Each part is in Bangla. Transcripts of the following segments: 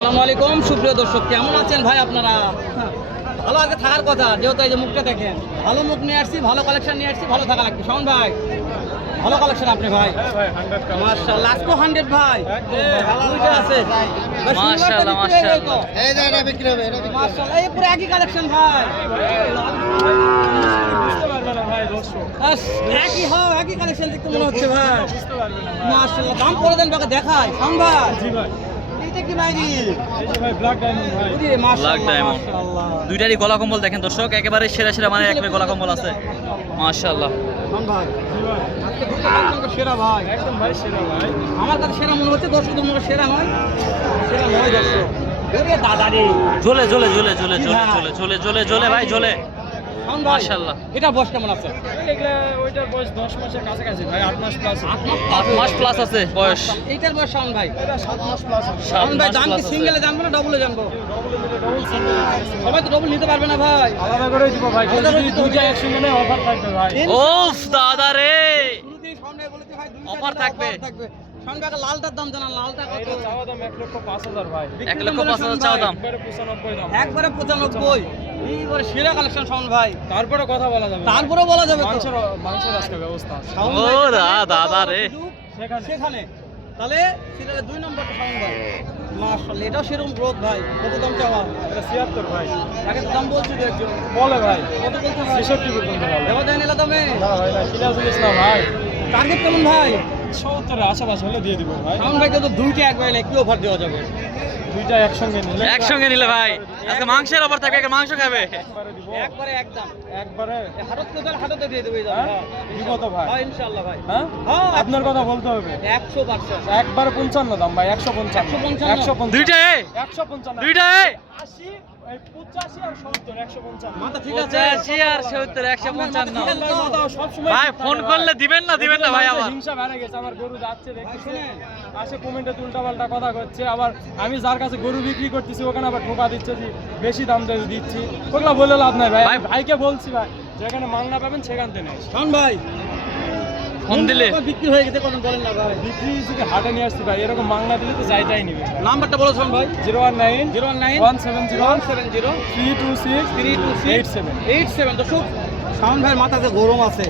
আসসালামু আলাইকুম সুপ্রিয় দর্শক কেমন আছেন ভাই আপনারা? ভালো আগে থাকার কথা যেহেতু এই যে মুখটা দেখেন ভালো মুখ নিয়ে আসছি ভালো কালেকশন নিয়ে আসছি ভালো থাকা লাগবে। শোন ভাই ভালো কালেকশন আপনি ভাই। মার্শাল্লাহ আজকে হান্ড্রেড ভাই। দুইটা আছে। মাশাআল্লাহ, হয়ে? মাশাআল্লাহ। এই যে এটা বিক্রি হবে এই পুরো একই কালেকশন ভাই। একই হয় একই কালেকশন দেখতে মনে হচ্ছে ভাই। দাম করে দেন বাকে দেখায় শোন ভাই। এইটা ভাই। Black diamond। দুইটারই গলা কম্বল দেখেন দর্শক একেবারে সেরা সেরা মানে একেবারে গলা কম্বল আছে। মাশাআল্লাহ। শোন ভাই। কালেকশন তো সেরা ভাই। আমার কাছে সেরা মনে হচ্ছে দর্শক মনে হয় সেরা নয় সেরা নয় দর্শক। জ্বলে জ্বলে জ্বলে জ্বলে জ্বলে। জ্বলে জ্বলে জ্বলে জ্বলে ভাই। জ্বলে ভাই মাশাআল্লাহ। এটা বয়স কেমন আছে? ওইটার বয়স দশ মাসের কাছাকাছি ভাই আট মাস প্লাস আট মাস প্লাস আছে বয়স। এইটার বয়স শাওন ভাই? এটা সাত মাস প্লাস সাত শাওন ভাই দাম কি সিঙ্গেলে জানব না ডবলে জানব? সবাই তো ডবল নিতে পারবে না ভাই। আলাদা করে দিব ভাই কেউ আলাদা করে যদি দুইটা একসঙ্গে নেয় অফার থাকবে ভাই। ওফ দাদা রে। শুরুতেই শাওন ভাই বলেছে ভাই দুইটা Offer থাকবে। শাওন ভাই লালটার দাম জানান লালটা কত? চাওয়া দাম লক্ষ ভাই। লক্ষ চাওয়া একবারে পঁচানব্বই দাম। একবারে পঁচানব্বই। এইবারে সেরা কালেকশন শাওন ভাই। তারপরে কথা বলা যাবে। তারপরে বলা যাবে মাংসের মাংসের আজকে ব্যবস্থা শাওন ভাই দা- দাদা রে। সেখানে। সেখানে। তাহলে সিরিয়ালে দুই নম্বরটা শাওন ভাই। মাশাআল্লাহ এটাও সেরকম গ্রোথ ভাই। কত দাম চাওয়া? এটা ভাই। আগে দাম বলছিল একজন। বলে ভাই। কত ভাই? পর্যন্ত বলে। না দামে না ভাই না কিনা জিনিস ভাই। টার্গেট কেমন ভাই? হলে দিয়ে দিব ভাই। শাওন ভাই তো দুইটা একবারে একই অফার দেওয়া যাবে। দুইটা একসঙ্গে নিলে একসঙ্গে নিলে ভাই। আজকে মাংসের অফার থাকবে একটা মাংস খাবে। একবারে একদম। একবারে? হাটত কোদাল দিয়ে দেবে হ্যাঁ, দিব তো ভাই। হ্যাঁ ইনশাআল্লাহ ভাই। হ্যাঁ? হ্যাঁ আপনার কথা বলতে হবে। 100% একবারে 55 দাম ভাই 155 155 দুইটা 155 দুইটা 80 ভাই ফোন করলে দিবেন না দিবেন না ভাই আমার হিংসা বেড়ে গেছে আমার গরু যাচ্ছে ভাই দেখতেছে শুনেন। আসে কমেন্টে উল্টা কথা করছে আবার আমি যার কাছে গরু বিক্রি করতেছি ওখানে আবার ঠোকা দিচ্ছে বেশি দাম দিয়ে দিচ্ছি। ওগুলা বলে লাভ নাই ভাই ভাইকে বলছি ভাই যেখানে মাংনা পাবেন সেখান থেকে ভাই ফোন দিলে? বিক্রি হয়ে গেছে কত বলেন না ভাই। বিক্রি যদি হাটে নিয়ে আসছি ভাই এরকম মাংনা দিলে তো যাইটাই নিবে। নাম্বারটা বলো শাওন ভাই। Zero one nine zero one nine one seven zero one seven zero three two six three two eight seven. Eight seven. তো শুক শাওন ভাইয়ের মাথাতে গরম আছে।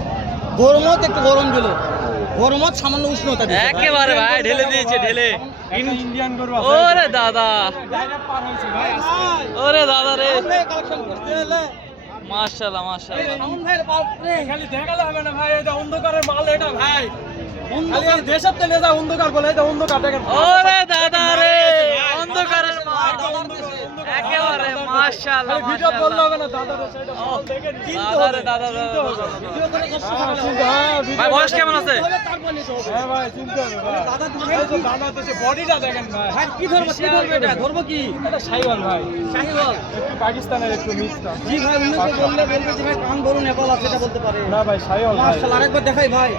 গরমও তো একটু গরম দিল। গরমও সামান্য উষ্ণতা একেবারে ভাই ঢেলে দিয়েছে ঢেলে। ইন্ডিয়ান গরু ওরে দাদা। ওরে দাদা রে। কালেকশন করতে এলে মাশাআল্লাহ মাশাআল্লাহ। শাওন ভাইয়ের বাপরে। খালি দেখালে হবে না ভাই এটা অন্ধকারের মাল এটা ভাই। অন্ধকার দেশের তেলে যা অন্ধকার বলে এটা অন্ধকার দেখেন। ওরে দাদা রে অন্ধকারের মাল। একেবারে মাশাআল্লাহ ভিডিও বললে হবে না দাদা দেশে এটা মাল দেখে চিনতে হবে দাদা দাদা ভিডিও করে কষ্ট করে চিনতে- ভাই বয়স কেমন আছে? হবে, তারপর নিতে হবে। হ্যাঁ ভাই চিনতে হবে দাদা দিবে এই তো দাদা বডিটা দেখেন ভাই। ভাই কি ধরবো কি ধরবো এটা? ধরবো কি? এটা সাইওয়াল ভাই। শাহিওয়াল একটু পাকিস্তানের একটু মিক্সটা জি ভাই উন্নতি বললে বলবে যে ভাই কান বড় নেপাল আছে এটা বলতে পারে। না ভাই সাইওয়াল ভাই। আরেকবার দেখাই ভাই।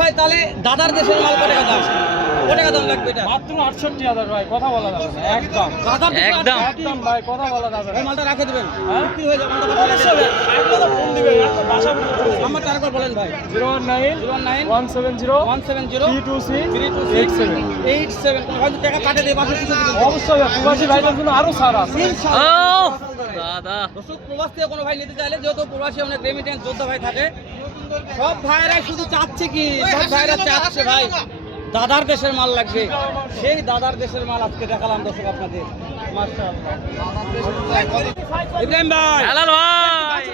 ভাই তাহলে দাদার দেশের মাল কত টাকা দাম লাগবে এটা? মাত্র ভাই কথা বলা যাবে একদম। দাদার একদম। একদম ভাই কথা বলা যাবে এই মালটা রাখে দিবেন। হ্যাঁ? বিক্রি হয়ে যাবে মালটা কথা অবশ্যই ভাই, ফোন দিবে একটা বাসা নাম্বারটা আরেকবার বলেন ভাই। Zero one nine zero nine one seven zero one seven zero two three two eight seven. Eight seven. হয়তো টাকা কাটে দিয়ে বাসে কিছু দিবেন। অবশ্যই প্রবাসী ভাইদের জন্য আরও ছাড় আছে। ইনশাআল্লাহ। দাদা। দর্শক প্রবাস থেকে কোনো ভাই নিতে চাইলে যেহেতু প্রবাসী অনেক রেমিটেন্স যোদ্ধা ভাই থাকে সব ভাইরাই শুধু চাচ্ছে কি? সব ভাইরা চাচ্ছে ভাই। দাদার দেশের মাল লাগবে। সেই দাদার দেশের মাল আজকে দেখালাম দর্শক আপনাদের। ইব্রাহিম ভাই। মেলা ভাই।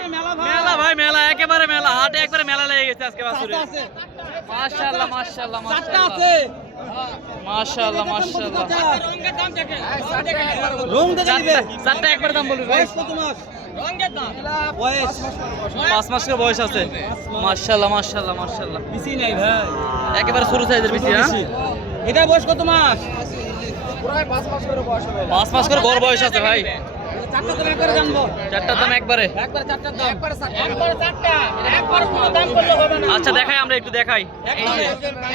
মেলা ভাই। মেলা একেবারে মেলা। হাটে একবারে মেলা লেগে গেছে আজকে বাসুরে মাশাআল্লাহ মাশাআল্লাহ মাশাআল্লাহ। মাশাআল্লাহ মাশাআল্লাহ। রং দেখে চারটা একবার দাম বলবি ভাই। বয়স। কত মাস বয়স। পাঁচ মাস করে বয়স আছে। মাশাআল্লাহ মাশাআল্লাহ মাশাআল্লাহ। বেশি নাই ভাই। একেবারে ছোট সাইজের বেশি হ্যাঁ? এটা বয়স কত মাস? পাঁচ মাস করে গড় বয়স আছে ভাই। চারটা তো একবারে জানব। চারটার দাম একবারে। একবারে চারটার দাম। একবারে চারটা। একবারে কোনো দাম করলে হবে না। আচ্ছা দেখাই আমরা একটু দেখাই।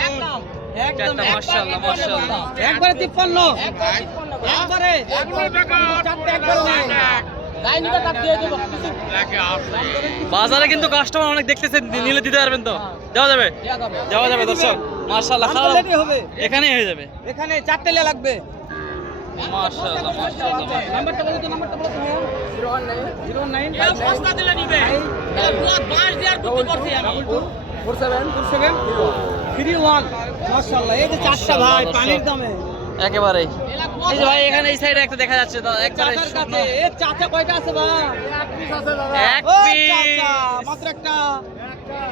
একদম চারটা মাশাআল্লাহ মাশাআল্লাহ। একবারে তিপ্পান্ন। একবারে একবারে। বাজারে কিন্তু কাস্টমার অনেক দেখতেছে নিলে দিতে পারবেন তো। দেওয়া যাবে? দেওয়া যাবে। দর্শক। আনলিমিটেড হবে। এখানেই হয়ে যাবে। এখানে চারটে লাগবে। মাশাআল্লাহ এই যে ভাই এখানে এই সাইডে একটা দেখা যাচ্ছে দাদা একবারে চাচা কয়টা আছে ভাই? এক পিস মাত্র একটা।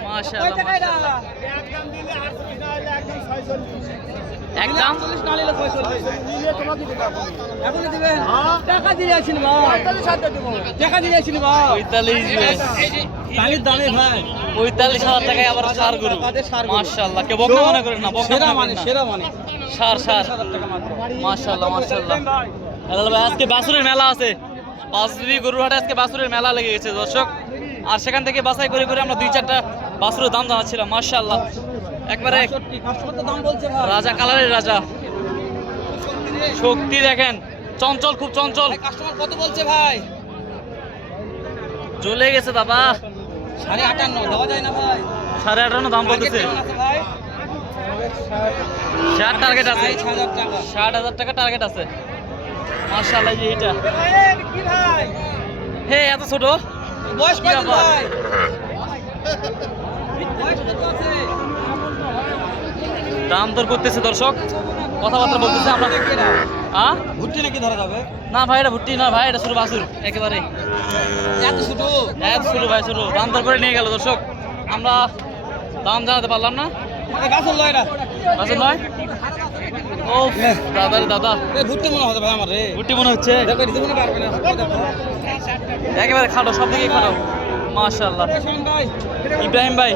মাশাআল্লাহ কয় একদম দিলে 800 টাকা হলে একদম 640 একদম। মেলা আছে। আজকে বাসুরের মেলা লেগে গেছে দর্শক। আর সেখান থেকে বাসাই করে করে আমরা দুই চারটা বাসুরের দাম জানাচ্ছিলাম মার্শাল্লাহ একবারে রাজা কালারের রাজা। শক্তি দেখেন চঞ্চল খুব চঞ্চল। কাস্টমার কত বলছে ভাই? জ্বলে গেছে বাবা। সাড়ে আটান্ন দেওয়া যায় না ভাই। সাড়ে আটান্ন দাম বলতেছে। ষাট টার্গেট আছে। ষাট হাজার টাকা। টার্গেট আছে। মার্শাল্লাহ যে এইটা। হে এত ছোট? বয়স ভাই? বয়স কত আছে? দাম দর করতেছে দর্শক। কথাবার্তা বলতেছে আমরা হ্যাঁ ভুট্টি নাকি ধরা যাবে? না ভাই এটা ভুট্টি না ভাই এটা শুরু বাসুর একেবারে। এত ছোট এত শুরু ভাই শুরু দাম দর করে নিয়ে গেল দর্শক। আমরা দাম জানাতে পারলাম না। গাছের লয়টা বাসুর নয় ও দাদা রে দাদা। ভুট্টি মনে হতে ভাই আমার রে। ভুট্টি মনে হচ্ছে? না। একেবারে খাটো সব দিকে খাটো মাশাল্লাহ ইব্রাহিম ভাই।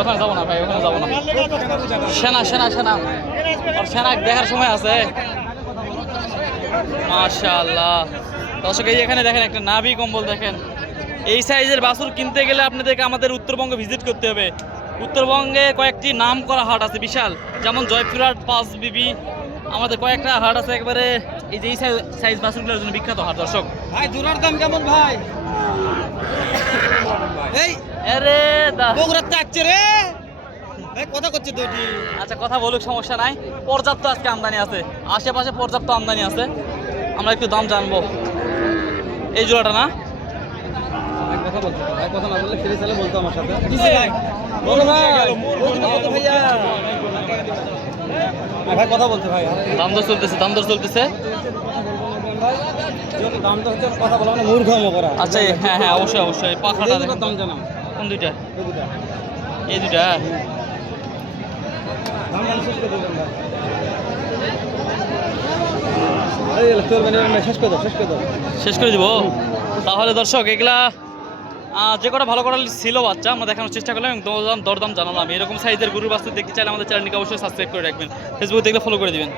ওখানে যাব না ভাই ওখানে যাব না। সেনা সেনা সেনা। সেনা দেখার সময় আছে। মাশাআল্লাহ। দর্শক এই এখানে দেখেন একটা নাভি কম্বল দেখেন। এই সাইজের বাসুর কিনতে গেলে আপনাদেরকে আমাদের উত্তরবঙ্গে ভিজিট করতে হবে। উত্তরবঙ্গে কয়েকটি নাম করা হাট আছে বিশাল। যেমন জয়পুরহাট পাঁচ বিবি। আমাদের কয়েকটা হাট আছে একবারে এই যে এই সাইজ বাছুরগুলোর জন্য বিখ্যাত হাট দর্শক। ভাই জোড়ার দাম কেমন ভাই? এই আরে চাচ্ছে রে। কথা করছে দুটি আচ্ছা কথা বলুক সমস্যা নাই। পর্যাপ্ত আজকে আমদানি আছে। আশেপাশে পর্যাপ্ত আমদানি আছে। আমরা একটু দাম জানব। এই জোড়াটা না? ভাই কথা বলতে ভাই কথা না বললে ফিরে চালে বলতো আমার সাথে। বলো ভাই। কথা বলতে ভাই দাম দর চলতেছে দাম দর চলতেছে। যেহেতু দাম তো হচ্ছে কথা বলা মানে মূর্খম করা। আচ্ছা হ্যাঁ হ্যাঁ অবশ্যই অবশ্যই পাখাটা এই দুটোর দেখেন দাম জানাম কোন দুইটা? এই দুইটা দাম শেষ করে দেবেন মানে শেষ করে শেষ করে করে দিব? তাহলে দর্শক এগুলা যে কটা ভালো কটা ছিল বাচ্চা আমরা দেখানোর চেষ্টা করলাম এবং দরদাম দরদাম জানালাম। এরকম সাইজের গরুর বাস্তু দেখতে চাইলে আমাদের চ্যানেলকে অবশ্যই সাবস্ক্রাইব করে রাখবেন। ফেসবুক দেখলে ফলো করে দিবেন।